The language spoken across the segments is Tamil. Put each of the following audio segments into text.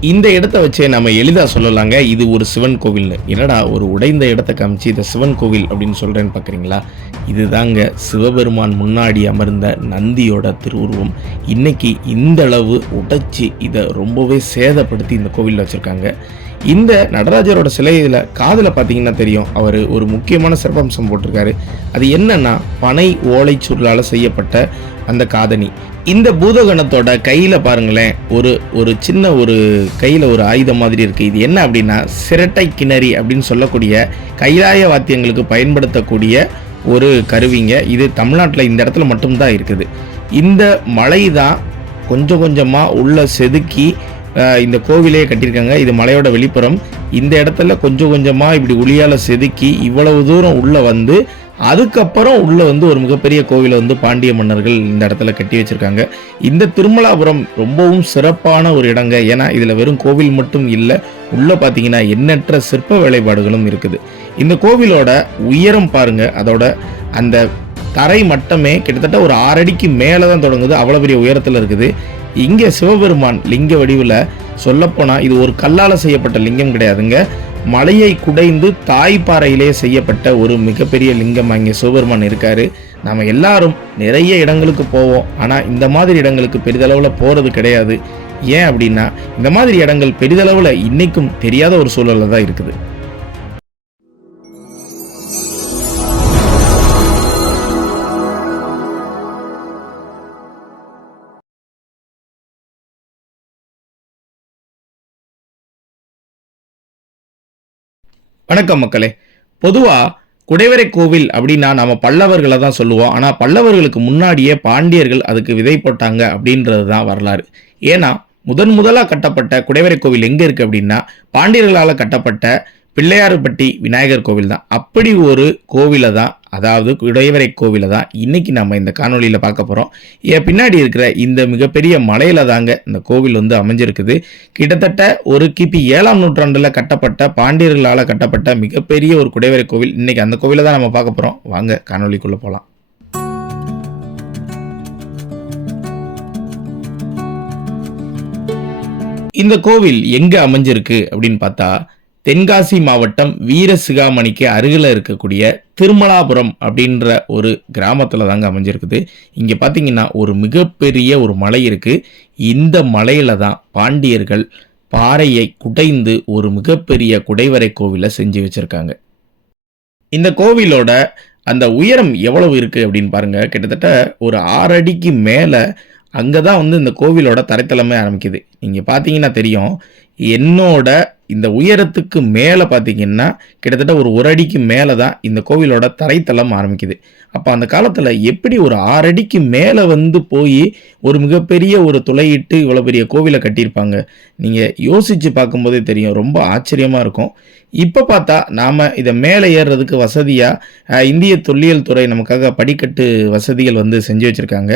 இந்த இடத்த வச்சே நம்ம எளிதாக சொல்லலாங்க. இது ஒரு சிவன் கோவில்னு. என்னடா ஒரு உடைந்த இடத்த காமிச்சு இதை சிவன் கோவில் அப்படின்னு சொல்கிறேன்னு பார்க்குறீங்களா இதுதாங்க சிவபெருமான் முன்னாடி அமர்ந்த நந்தியோட திருவுருவம். இன்னைக்கு இந்த அளவு உடைச்சி இதை ரொம்பவே சேதப்படுத்தி இந்த கோவிலில் வச்சுருக்காங்க. இந்த நடராஜரோட சிலையில் காதில் பார்த்தீங்கன்னா தெரியும் அவர் ஒரு முக்கியமான சிறப்பம்சம் போட்டிருக்காரு. அது என்னன்னா பனை ஓலை சுருளால் செய்யப்பட்ட அந்த காதணி. இந்த பூதகணத்தோட கையில் பாருங்களேன் ஒரு ஒரு சின்ன ஒரு கையில் ஒரு ஆயுதம் மாதிரி இருக்குது இது என்ன அப்படின்னா சிரட்டை கிணறி அப்படின்னு சொல்லக்கூடிய கைலாய வாத்தியங்களுக்கு பயன்படுத்தக்கூடிய ஒரு கருவிங்க. இது தமிழ்நாட்டில் இந்த இடத்துல மட்டும்தான் இருக்குது. இந்த மலை தான் கொஞ்சம் கொஞ்சமாக உள்ள செதுக்கி இந்த கோவிலே கட்டியிருக்காங்க. இது மலையோட வெளிப்புறம். இந்த இடத்துல கொஞ்சம் கொஞ்சமாக இப்படி ஒளியால் செதுக்கி இவ்வளவு தூரம் உள்ளே வந்து அதுக்கப்புறம் உள்ளே வந்து ஒரு மிகப்பெரிய கோவிலை வந்து பாண்டிய மன்னர்கள் இந்த இடத்துல கட்டி வச்சுருக்காங்க. இந்த திருமலாபுரம் ரொம்பவும் சிறப்பான ஒரு இடங்க. ஏன்னா இதில் வெறும் கோவில் மட்டும் இல்லை உள்ளே பார்த்தீங்கன்னா எண்ணற்ற சிற்ப வேலைப்பாடுகளும் இருக்குது. இந்த கோவிலோட உயரம் பாருங்கள் அதோட அந்த தரை மட்டமே கிட்டத்தட்ட ஒரு ஆறடிக்கு மேலே தான் தொடங்குது. அவ்வளோ பெரிய உயரத்தில் இருக்குது. இங்கே சிவபெருமான் லிங்க வடிவில் சொல்லப்போனால் இது ஒரு கல்லால் செய்யப்பட்ட லிங்கம் கிடையாதுங்க. மலையை குடைந்து தாய்ப்பாறையிலே செய்யப்பட்ட ஒரு மிகப்பெரிய லிங்கம் அங்கே சிவபெருமான் இருக்காரு. நம்ம எல்லாரும் நிறைய இடங்களுக்கு போவோம். ஆனால் இந்த மாதிரி இடங்களுக்கு பெரிதளவில் போகிறது கிடையாது. ஏன் அப்படின்னா இந்த மாதிரி இடங்கள் பெரிதளவில் இன்றைக்கும் தெரியாத ஒரு சூழலில் தான் இருக்குது. வணக்கம் மக்களே. பொதுவா குடைவரை கோவில் அப்படின்னா நாம பல்லவர்களை தான் சொல்லுவோம். ஆனா பல்லவர்களுக்கு முன்னாடியே பாண்டியர்கள் அதுக்கு விதை போட்டாங்க அப்படின்றது தான் வரலாறு. ஏன்னா முதன் முதலாக கட்டப்பட்ட குடைவரை கோவில் எங்க இருக்கு அப்படின்னா பாண்டியர்களால் கட்டப்பட்ட பிள்ளையார்பட்டி விநாயகர் கோவில் தான் அப்படி ஒரு கோவிலை தான் அதாவது இடையவரை கோவிலை தான் இன்றைக்கி நம்ம இந்த காணொலியில் பார்க்க போகிறோம் என் பின்னாடி இருக்கிற இந்த மிகப்பெரிய மலையில் தாங்க இந்த கோவில் வந்து அமைஞ்சிருக்குது. கிட்டத்தட்ட ஒரு கிபி ஏழாம் நூற்றாண்டில் கட்டப்பட்ட பாண்டியர்களால் கட்டப்பட்ட மிகப்பெரிய ஒரு குடைவரை கோவில் இன்றைக்கி அந்த கோவிலை தான் நம்ம பார்க்க போகிறோம் வாங்க காணொலிக்குள்ளே போகலாம் இந்த கோவில் எங்கே அமைஞ்சிருக்கு அப்படின்னு பார்த்தா தென்காசி மாவட்டம் வீரசிகாமணிக்கு அருகில் இருக்கக்கூடிய திருமலாபுரம் அப்படின்ற ஒரு கிராமத்தில் தாங்க அமைஞ்சிருக்குது. இங்கே பார்த்தீங்கன்னா ஒரு மிகப்பெரிய ஒரு மலை இருக்குது இந்த மலையில் தான் பாண்டியர்கள் பாறையை குடைந்து ஒரு மிகப்பெரிய குடைவரை கோவிலை செஞ்சு வச்சுருக்காங்க. இந்த கோவிலோட அந்த உயரம் எவ்வளவு இருக்குது அப்படின்னு பாருங்கள் கிட்டத்தட்ட ஒரு ஆறு அடிக்கு மேலே அங்கே தான் வந்து இந்த கோவிலோட தரைத்தலமே ஆரம்பிக்குது. நீங்கள் பார்த்தீங்கன்னா தெரியும். என்னோட இந்த உயரத்துக்கு மேலே பார்த்தீங்கன்னா கிட்டத்தட்ட ஒரு ஒரு அடிக்கு மேலே தான் இந்த கோவிலோட தரைத்தளம் ஆரம்பிக்குது. அப்போ அந்த காலத்தில் எப்படி ஒரு ஆறு அடிக்கு மேலே வந்து போய் ஒரு மிகப்பெரிய ஒரு துளையிட்டு இவ்வளோ பெரிய கோவிலை கட்டியிருப்பாங்க? நீங்கள் யோசித்து பார்க்கும்போதே தெரியும். ரொம்ப ஆச்சரியமாக இருக்கும். இப்போ பார்த்தா நாம் இதை மேலே ஏறுறதுக்கு வசதியாக இந்திய தொல்லியல் துறை நமக்காக படிக்கட்டு வசதிகள் வந்து செஞ்சு வச்சுருக்காங்க.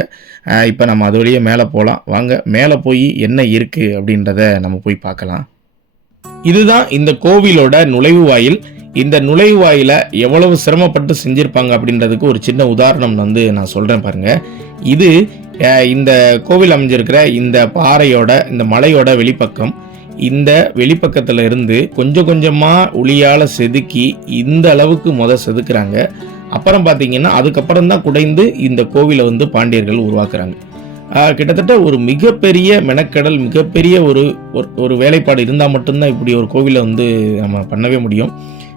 இப்போ நம்ம அது வழியே மேலே போகலாம் வாங்க மேலே போய் என்ன இருக்குது அப்படின்றத நம்ம போய் பார்க்கலாம். இதுதான் இந்த கோவிலோட நுழைவு வாயில். இந்த நுழைவு வாயில எவ்வளவு சிரமப்பட்டு செஞ்சிருப்பாங்க அப்படின்றதுக்கு ஒரு சின்ன உதாரணம் வந்து நான் சொல்றேன் பாருங்க. இது அஹ், இந்த கோவில் அமைஞ்சிருக்கிற இந்த பாறையோட இந்த மலையோட வெளிப்பக்கம். இந்த வெளிப்பக்கத்துல இருந்து கொஞ்சம் கொஞ்சமா உளியால செதுக்கி இந்த அளவுக்கு முத செதுக்குறாங்க. அப்புறம் பார்த்தீங்கன்னா அதுக்கப்புறம் தான் குடைந்து இந்த கோவிலை வந்து பாண்டியர்கள் உருவாக்குறாங்க. கிட்டத்தட்ட ஒரு மிகப்பெரிய மெனக்கடல் மிகப்பெரிய ஒரு ஒரு- ஒரு வேலைப்பாடு இருந்தால் மட்டும்தான் இப்படி ஒரு கோவிலை வந்து நம்ம பண்ணவே முடியும்.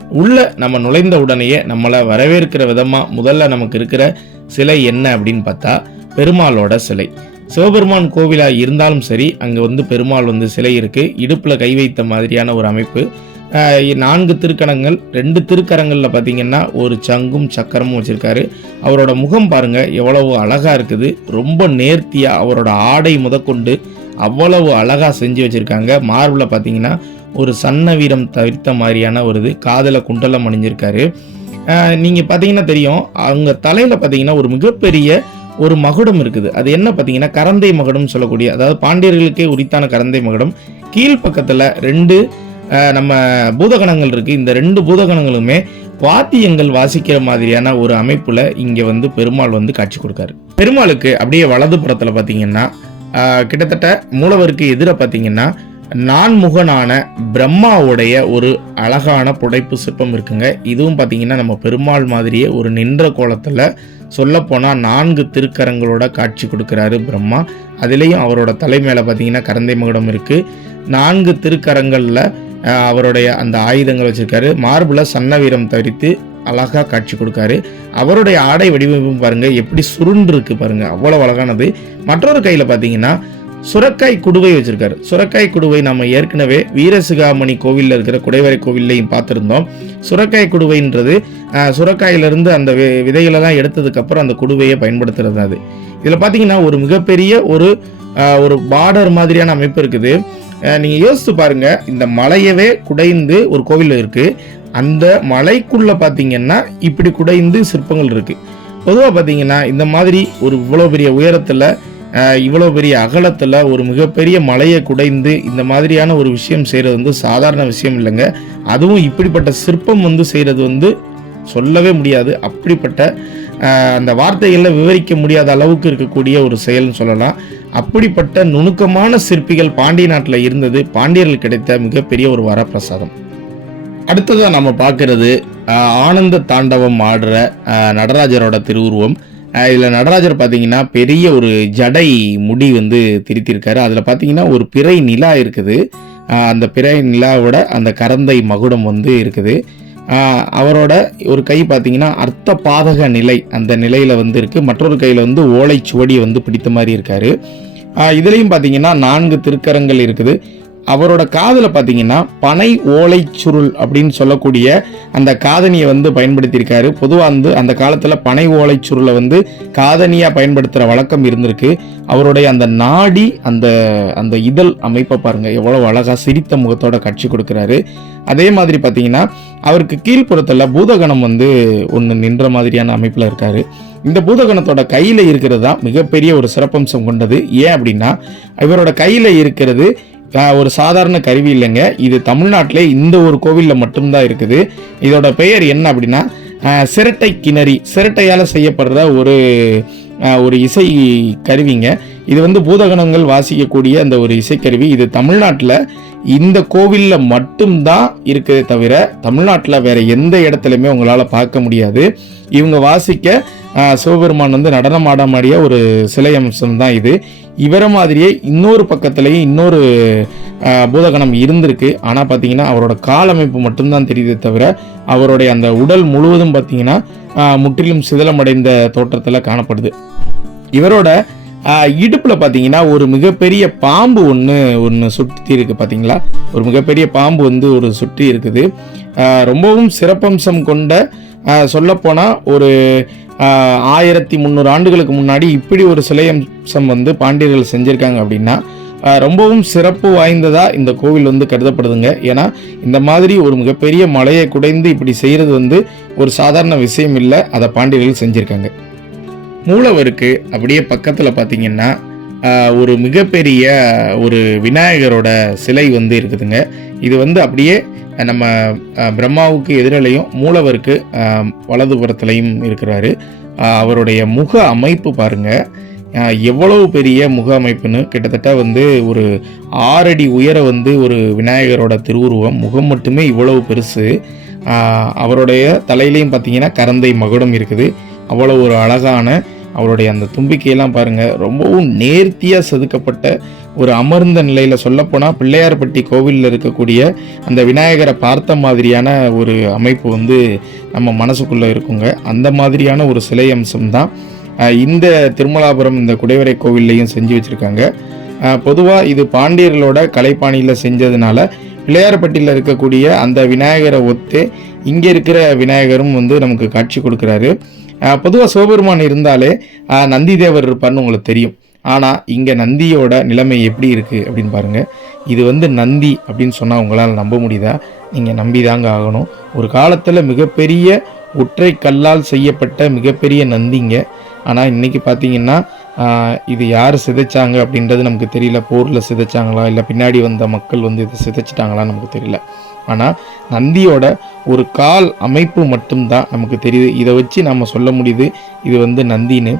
உள்ள நம்ம நுழைந்த உடனேயே நம்மளை வரவேற்கிற விதமாக முதல்ல நமக்கு இருக்கிற சிலை என்ன அப்படின்னு பார்த்தா பெருமாளோட சிலை. சிவபெருமான் கோவிலாக இருந்தாலும் சரி அங்கே வந்து பெருமாள் வந்து சிலை இருக்குது இடுப்பில் கை வைத்த மாதிரியான ஒரு அமைப்பு. நான்கு திருக்கணங்கள் ரெண்டு திருக்கரங்களில் பார்த்தீங்கன்னா ஒரு சங்கும் சக்கரமும் வச்சுருக்காரு. அவரோட முகம் பாருங்க எவ்வளவு அழகாக இருக்குது. ரொம்ப நேர்த்தியாக அவரோட ஆடை முதற்கொண்டு அவ்வளவு அழகாக செஞ்சு வச்சுருக்காங்க. மார்பில் பார்த்தீங்கன்னா ஒரு சன்ன வீரம் தவிர்த்த மாதிரியான ஒரு இது காதல குண்டலம் அணிஞ்சிருக்காரு. நீங்கள் பார்த்தீங்கன்னா தெரியும் அவங்க தலையில் பார்த்தீங்கன்னா ஒரு மிகப்பெரிய ஒரு மகுடம் இருக்குது. அது என்ன பார்த்தீங்கன்னா கரந்தை மகுடம் சொல்லக்கூடிய அதாவது பாண்டியர்களுக்கே உரித்தான கரந்தை மகுடம். கீழ்ப்பக்கத்தில் ரெண்டு நம்ம பூதகணங்கள் இருக்கு. இந்த ரெண்டு பூதகணங்களுமே வாத்தியங்கள் வாசிக்கிற மாதிரியான ஒரு அமைப்புல இங்க வந்து பெருமாள் வந்து காட்சி கொடுக்காரு. பெருமாளுக்கு அப்படியே வலது புறத்துல பாத்தீங்கன்னா கிட்டத்தட்ட மூலவருக்கு எதிர பாத்தீங்கன்னா நான்முகனான பிரம்மாவுடைய ஒரு அழகான புடைப்பு சிற்பம் இருக்குங்க. இதுவும் பார்த்தீங்கன்னா நம்ம பெருமாள் மாதிரியே ஒரு நின்ற கோலத்தில் சொல்லப்போனால் நான்கு திருக்கரங்களோட காட்சி கொடுக்குறாரு பிரம்மா. அதுலேயும் அவரோட தலை மேலே பார்த்தீங்கன்னா கரந்தை மகுடம் இருக்குது நான்கு திருக்கரங்களில் அவருடைய அந்த ஆயுதங்கள் வச்சிருக்காரு. மார்பில் சன்ன வீரம் தவிர்த்து அழகாக காட்சி கொடுக்காரு. அவருடைய ஆடை வடிவமைப்பும் பாருங்கள் எப்படி சுருண்டு பாருங்கள் அவ்வளோ அழகானது. மற்றொரு கையில் பார்த்தீங்கன்னா சுரக்காய் குடுவை வச்சிருக்காரு. சுரக்காய் குடுவை நம்ம ஏற்கனவே வீரசுகாமணி கோவிலில் இருக்கிற குடைவரை கோவில்லையும் பார்த்துருந்தோம். சுரக்காய் குடுவைன்றது சுரக்காயிலிருந்து அந்த வி- விதைகளெல்லாம் எடுத்ததுக்கப்புறம் அந்த குடுவையை பயன்படுத்துறது அது. இதில் பார்த்தீங்கன்னா ஒரு மிகப்பெரிய ஒரு ஒரு பார்டர் மாதிரியான அமைப்பு இருக்குது. நீங்கள் யோசித்து பாருங்க. இந்த மலையவே குடைந்து ஒரு கோவில் இருக்கு. அந்த மலைக்குள்ளே பார்த்தீங்கன்னா இப்படி குடைந்து சிற்பங்கள் இருக்கு. பொதுவாக பார்த்தீங்கன்னா இந்த மாதிரி ஒரு இவ்வளோ பெரிய உயரத்தில் இவ்வளோ பெரிய அகலத்தில் ஒரு மிகப்பெரிய மலையை குடைந்து இந்த மாதிரியான ஒரு விஷயம் செய்கிறது வந்து சாதாரண விஷயம் இல்லைங்க. அதுவும் இப்படிப்பட்ட சிற்பம் வந்து செய்கிறது வந்து சொல்லவே முடியாது. அப்படிப்பட்ட அந்த வார்த்தைகளில் விவரிக்க முடியாத அளவுக்கு இருக்கக்கூடிய ஒரு செயல்னு சொல்லலாம். அப்படிப்பட்ட நுணுக்கமான சிற்பிகள் பாண்டிய நாட்டில் இருந்தது பாண்டியர்கள் கிடைத்த மிகப்பெரிய ஒரு வரப்பிரசாதம். அடுத்ததாக நம்ம பார்க்கறது ஆனந்த தாண்டவம் ஆடுற நடராஜரோட திருவுருவம். இதில் நடராஜர் பார்த்தீங்கன்னா பெரிய ஒரு ஜடை முடி வந்து திருத்திருக்காரு. அதில் பார்த்தீங்கன்னா ஒரு பிறை நிலா இருக்குது. அந்த பிறை நிலாவோட அந்த கரந்தை மகுடம் வந்து இருக்குது. அவரோட ஒரு கை பார்த்தீங்கன்னா அர்த்த பாதக நிலை அந்த நிலையில் வந்து இருக்கு. மற்றொரு கையில் வந்து ஓலை சுவடி வந்து பிடித்த மாதிரி இருக்காரு. இதுலேயும் பார்த்தீங்கன்னா நான்கு திருக்கரங்கள் இருக்குது. அவரோட காதில் பார்த்தீங்கன்னா பனை ஓலை சுருள் அப்படின்னு சொல்லக்கூடிய அந்த காதணியை வந்து பயன்படுத்தியிருக்காரு. பொதுவாக வந்து அந்த காலத்தில் பனை ஓலை சுருளை வந்து காதணியாக பயன்படுத்துகிற வழக்கம் இருந்திருக்கு. அவருடைய அந்த நாடி அந்த அந்த இதழ் அமைப்பை பாருங்க எவ்வளோ அழகாக சிரித்த முகத்தோட கட்சி கொடுக்குறாரு. அதே மாதிரி பார்த்தீங்கன்னா அவருக்கு கீழ்ப்புறத்தில் பூதகணம் வந்து ஒன்று நின்ற மாதிரியான அமைப்பில் இருக்காரு. இந்த பூதகணத்தோட கையில் இருக்கிறது தான் மிகப்பெரிய ஒரு சிறப்பம்சம் கொண்டது. ஏன் அப்படின்னா இவரோட கையில் இருக்கிறது ஒரு சாதாரண கருவி இல்லைங்க. இது தமிழ்நாட்டிலே இந்த ஒரு கோவிலில் மட்டும்தான் இருக்குது. இதோட பெயர் என்ன அப்படின்னா சிரட்டை கிணறி. சிரட்டையால் செய்யப்படுற ஒரு ஒரு இசை கருவிங்க. இது வந்து பூதகணங்கள் வாசிக்கக்கூடிய அந்த ஒரு இசைக்கருவி. இது தமிழ்நாட்டில் இந்த கோவிலில் மட்டும்தான் இருக்குதே தவிர தமிழ்நாட்டில் வேற எந்த இடத்துலையுமே உங்களால் பார்க்க முடியாது. இவங்க வாசிக்க சிவபெருமான் வந்து நடனம் ஆடமாடிய ஒரு சிலை அம்சம் தான் இது. இவரை மாதிரியே இன்னொரு பக்கத்துலேயும் இன்னொரு பூதகணம் இருந்திருக்கு. ஆனால் பார்த்தீங்கன்னா அவரோட கால் அமைப்பு மட்டும்தான் தெரியுதே தவிர அவருடைய அந்த உடல் முழுவதும் பார்த்தீங்கன்னா முற்றிலும் சிதிலமடைந்த தோற்றத்தில் காணப்படுது. இவரோட இடுப்பில் பார்த்தீங்கன்னா ஒரு மிகப்பெரிய பாம்பு ஒன்று ஒன்று சுற்றி இருக்குது பார்த்தீங்களா ஒரு மிகப்பெரிய பாம்பு வந்து ஒரு சுற்றி இருக்குது. ரொம்பவும் சிறப்பம்சம் கொண்ட சொல்லப்போனால் ஒரு ஆயிரத்தி முந்நூறு ஆண்டுகளுக்கு முன்னாடி இப்படி ஒரு சிலை அம்சம் வந்து பாண்டியர்கள் செஞ்சுருக்காங்க அப்படின்னா ரொம்பவும் சிறப்பு வாய்ந்ததாக இந்த கோவில் வந்து கருதப்படுதுங்க. ஏன்னா இந்த மாதிரி ஒரு மிகப்பெரிய மலையை குடைந்து இப்படி செய்கிறது வந்து ஒரு சாதாரண விஷயம் இல்லை. அதை பாண்டியர்கள் செஞ்சுருக்காங்க. மூலவருக்கு அப்படியே பக்கத்தில் பார்த்தீங்கன்னா ஒரு மிகப்பெரிய ஒரு விநாயகரோட சிலை வந்து இருக்குதுங்க. இது வந்து அப்படியே நம்ம பிரம்மாவுக்கு எதிரிலையும் மூலவருக்கு வலதுபுறத்துலையும் இருக்கிறாரு. அவருடைய முக அமைப்பு பாருங்க. எவ்வளவு பெரிய முக அமைப்புன்னு கிட்டத்தட்ட வந்து ஒரு ஆறடி உயர வந்து ஒரு விநாயகரோட திருவுருவம். முகம் மட்டுமே இவ்வளவு பெருசு. அவருடைய தலையிலையும் பார்த்தீங்கன்னா கரந்தை மகுடம் இருக்குது. அவ்வளோ ஒரு அழகான அவருடைய அந்த தும்பிக்கையெல்லாம் பாருங்க ரொம்பவும் நேர்த்தியாக செதுக்கப்பட்ட ஒரு அமர்ந்த நிலையில் சொல்லப்போனால் பிள்ளையார்பட்டி கோவிலில் இருக்கக்கூடிய அந்த விநாயகரை பார்த்த மாதிரியான ஒரு அமைப்பு வந்து நம்ம மனசுக்குள்ளே இருக்குங்க. அந்த மாதிரியான ஒரு சிலை அம்சம் தான் இந்த திருமலாபுரம் இந்த குடைவரை கோவில்லையும் செஞ்சு வச்சுருக்காங்க. பொதுவாக இது பாண்டியர்களோட கலைப்பாணியில் செஞ்சதுனால பிள்ளையார்பட்டியில் இருக்கக்கூடிய அந்த விநாயகரை ஒத்தே இங்கே இருக்கிற விநாயகரும் வந்து நமக்கு காட்சி கொடுக்குறாரு. பொதுவாக சிவபெருமான் இருந்தாலே நந்தி தேவர் இருப்பார்னு உங்களுக்கு தெரியும். ஆனால் இங்கே நந்தியோட நிலைமை எப்படி இருக்குது அப்படின்னு பாருங்கள் இது வந்து நந்தி அப்படின்னு சொன்னால் உங்களால் நம்ப முடியுதா? நீங்கள் நம்பி தாங்க ஆகணும். ஒரு காலத்தில் மிகப்பெரிய ஒற்றை கல்லால் செய்யப்பட்ட மிகப்பெரிய நந்திங்க. ஆனால் இன்றைக்கி பார்த்தீங்கன்னா இது யார் சிதைச்சாங்க அப்படின்றது நமக்கு தெரியல. போரில் சிதைச்சாங்களா? இல்லை பின்னாடி வந்த மக்கள் வந்து இதை சிதைச்சிட்டாங்களா நமக்கு தெரியல. ஆனால் நந்தியோட ஒரு கால் அமைப்பு மட்டும்தான் நமக்கு தெரியுது. இதை வச்சு நம்ம சொல்ல முடியுது இது வந்து நந்தின்னு.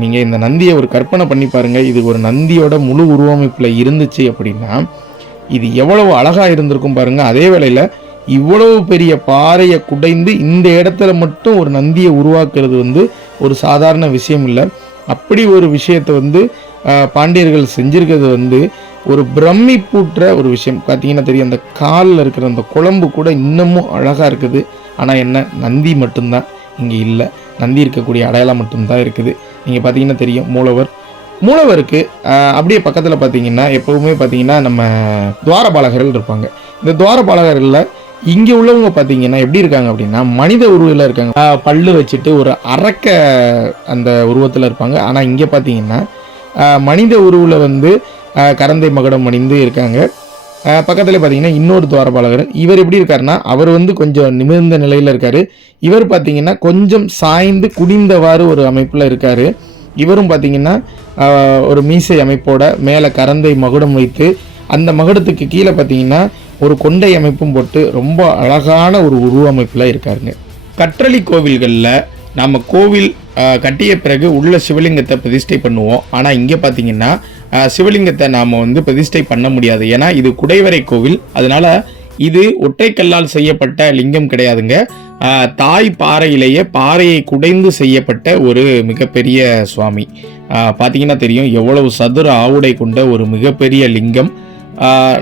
நீங்கள் இந்த நந்தியை ஒரு கற்பனை பண்ணி பாருங்கள் இது ஒரு நந்தியோட முழு உருவமைப்பில் இருந்துச்சு அப்படின்னா இது எவ்வளவு அழகா இருந்திருக்கும் பாருங்க. அதே வேளையில் இவ்வளவு பெரிய பாறையை குடைந்து இந்த இடத்துல மட்டும் ஒரு நந்தியை உருவாக்குறது வந்து ஒரு சாதாரண விஷயம் இல்லை. அப்படி ஒரு விஷயத்தை வந்து பாண்டியர்கள் செஞ்சிருக்கிறது வந்து ஒரு பிரம்மி ஒரு விஷயம். பார்த்தீங்கன்னா தெரியும் அந்த காலில் இருக்கிற அந்த குழம்பு கூட இன்னமும் அழகாக இருக்குது. ஆனால் என்ன நந்தி மட்டும்தான் இங்கே இல்லை. நந்தி இருக்கக்கூடிய அடையாளம் மட்டும்தான் இருக்குது. நீங்கள் பார்த்தீங்கன்னா தெரியும் மூலவர். மூலவருக்கு அப்படியே பக்கத்தில் பார்த்தீங்கன்னா எப்போவுமே பார்த்தீங்கன்னா நம்ம துவாரபாலகர்கள் இருப்பாங்க. இந்த துவாரபாலகர்களில் இங்கே உள்ளவங்க பார்த்தீங்கன்னா எப்படி இருக்காங்க அப்படின்னா மனித உருவில் இருக்காங்க. பல்லு வச்சுட்டு ஒரு அரக்க அந்த உருவத்தில் இருப்பாங்க. ஆனால் இங்கே பார்த்தீங்கன்னா மனித உருவில் வந்து கரந்தை மகுடம் அணிந்து இருக்காங்க. பக்கத்தில் பார்த்தீங்கன்னா இன்னொரு துவாரபாலகர். இவர் எப்படி இருக்காருன்னா அவர் வந்து கொஞ்சம் நிமிர்ந்த நிலையில் இருக்கார். இவர் பார்த்தீங்கன்னா கொஞ்சம் சாய்ந்து குடிந்தவாறு ஒரு அமைப்பில் இருக்கார். இவரும் பார்த்தீங்கன்னா ஒரு மீசை அமைப்போட மேலே கரந்தை மகுடம் வைத்து அந்த மகுடத்துக்கு கீழே பார்த்தீங்கன்னா ஒரு கொண்டை அமைப்பும் போட்டு ரொம்ப அழகான ஒரு உருவமைப்பில் இருக்காருங்க. கற்றளி கோவில்களில் நம்ம கோவில் கட்டிய பிறகு உள்ள சிவலிங்கத்தை பிரதிஷ்டை பண்ணுவோம். ஆனால் இங்கே பார்த்தீங்கன்னா சிவலிங்கத்தை நாம் வந்து பிரதிஷ்டை பண்ண முடியாது. ஏன்னா இது குடைவரை கோவில். அதனால இது ஒற்றைக்கல்லால் செய்யப்பட்ட லிங்கம் கிடையாதுங்க. தாய் பாறையிலேயே பாறையை குடைந்து செய்யப்பட்ட ஒரு மிகப்பெரிய சுவாமி. பார்த்தீங்கன்னா தெரியும் எவ்வளவு சதுர ஆவுடை கொண்ட ஒரு மிகப்பெரிய லிங்கம்.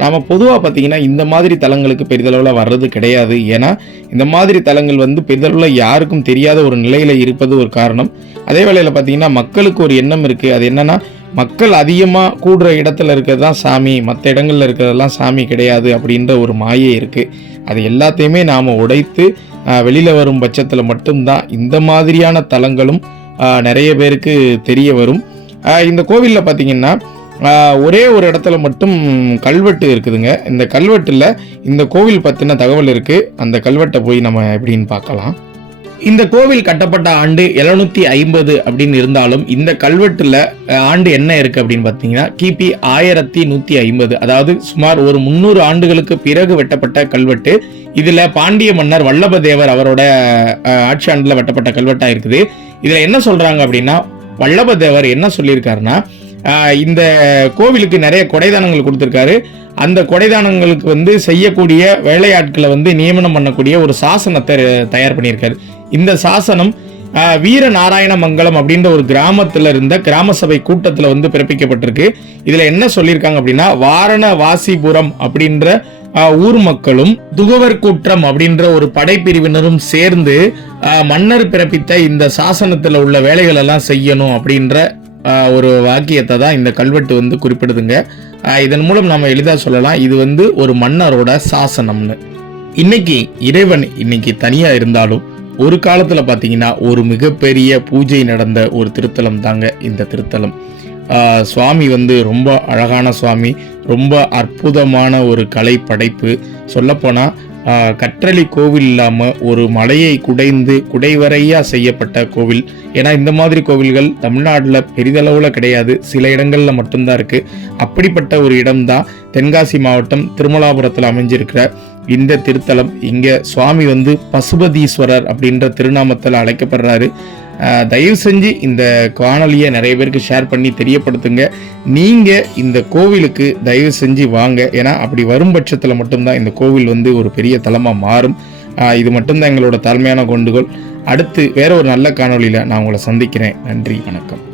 நாம் பொதுவாக பார்த்தீங்கன்னா இந்த மாதிரி தலங்களுக்கு பெரிதளவில் வர்றது கிடையாது. ஏன்னா இந்த மாதிரி தலங்கள் வந்து பெரிதளவில் யாருக்கும் தெரியாத ஒரு நிலையில் இருப்பது ஒரு காரணம். அதே வேளையில் பார்த்தீங்கன்னா மக்களுக்கு ஒரு எண்ணம் இருக்குது அது என்னன்னா மக்கள் அதிகமாக கூடுற இடத்துல இருக்கிறது தான் சாமி மற்ற இடங்களில் இருக்கிறதெல்லாம் சாமி கிடையாது அப்படின்ற ஒரு மாயை இருக்குது அது எல்லாத்தையுமே நாம் உடைத்து வெளியில் வரும் பட்சத்தில் மட்டும்தான் இந்த மாதிரியான தலங்களும் நிறைய பேருக்கு தெரிய வரும். இந்த கோவிலில் பார்த்தீங்கன்னா ஒரே ஒரு இடத்துல மட்டும் கல்வெட்டு இருக்குதுங்க. இந்த கல்வெட்டில் இந்த கோவில் பற்றின தகவல் இருக்குது அந்த கல்வெட்டை போய் நம்ம எப்படின்னு பார்க்கலாம். இந்த கோவில் கட்டப்பட்ட ஆண்டு எழுநூத்தி ஐம்பது அப்படின்னு இருந்தாலும் இந்த கல்வெட்டுல ஆண்டு என்ன இருக்கு அப்படின்னு பார்த்தீங்கன்னா கிபி ஆயிரத்தி நூத்தி ஐம்பது. அதாவது சுமார் ஒரு முந்நூறு ஆண்டுகளுக்கு பிறகு வெட்டப்பட்ட கல்வெட்டு. இதுல பாண்டிய மன்னர் வல்லபதேவர் அவரோட ஆட்சி ஆண்டுல வெட்டப்பட்ட கல்வெட்டா இருக்குது. இதுல என்ன சொல்றாங்க அப்படின்னா வல்லபதேவர் என்ன சொல்லியிருக்காருன்னா இந்த கோவிலுக்கு நிறைய கொடைதானங்கள் கொடுத்துருக்காரு. அந்த கொடைதானங்களுக்கு வந்து செய்யக்கூடிய வேலையாட்களை வந்து நியமனம் பண்ணக்கூடிய ஒரு சாசனத்தை தயார் பண்ணியிருக்காரு. இந்த சாசனம் வீர நாராயண மங்கலம் அப்படின்ற ஒரு கிராமத்துல இருந்த கிராம சபை கூட்டத்துல வந்து பிறப்பிக்கப்பட்டிருக்கு. இதுல என்ன சொல்லியிருக்காங்க அப்படின்னா வாரண வாசிபுரம் அப்படின்ற ஊர் மக்களும் துகவர் கூற்றம் அப்படின்ற ஒரு படைப்பிரிவினரும் சேர்ந்து மன்னர் பிறப்பித்த இந்த சாசனத்துல உள்ள வேலைகள் எல்லாம் செய்யணும் அப்படின்ற ஒரு வாக்கியத்தை தான் இந்த கல்வெட்டு வந்து குறிப்பிடுதுங்க. இதன் மூலம் நம்ம எளிதாக சொல்லலாம். இது வந்து ஒரு மன்னரோட சாசனம்னு. இன்னைக்கு இறைவன் இன்னைக்கு தனியா இருந்தாலும் ஒரு காலத்தில் பார்த்தீங்கன்னா ஒரு மிகப்பெரிய பூஜை நடந்த ஒரு திருத்தலம் தாங்க இந்த திருத்தலம். சுவாமி வந்து ரொம்ப அழகான சுவாமி ரொம்ப அற்புதமான ஒரு கலை படைப்பு சொல்லப்போனால் கற்றளி கோவில் இல்லாமல் ஒரு மலையை குடைந்து குடைவரையாக செய்யப்பட்ட கோவில். ஏன்னா இந்த மாதிரி கோவில்கள் தமிழ்நாட்டில் பெரிதளவில் கிடையாது. சில இடங்களில் மட்டும்தான் இருக்குது அப்படிப்பட்ட ஒரு இடம்தான் தென்காசி மாவட்டம் திருமலாபுரத்தில் அமைஞ்சிருக்கிற இந்த திருத்தலம். இங்கே சுவாமி வந்து பசுபதீஸ்வரர் அப்படின்ற திருநாமத்தில் அழைக்கப்படுறாரு. தயவு செஞ்சு இந்த காணொலியை நிறைய பேருக்கு ஷேர் பண்ணி தெரியப்படுத்துங்க. நீங்கள் இந்த கோவிலுக்கு தயவு செஞ்சு வாங்க. ஏன்னா அப்படி வரும் பட்சத்தில் மட்டும்தான் இந்த கோவில் வந்து ஒரு பெரிய தலமாக மாறும். இது மட்டும்தான் எங்களோட தாழ்மையான கொண்டுகோள். அடுத்து வேற ஒரு நல்ல காணொளியில் நான் உங்களை சந்திக்கிறேன். நன்றி வணக்கம்.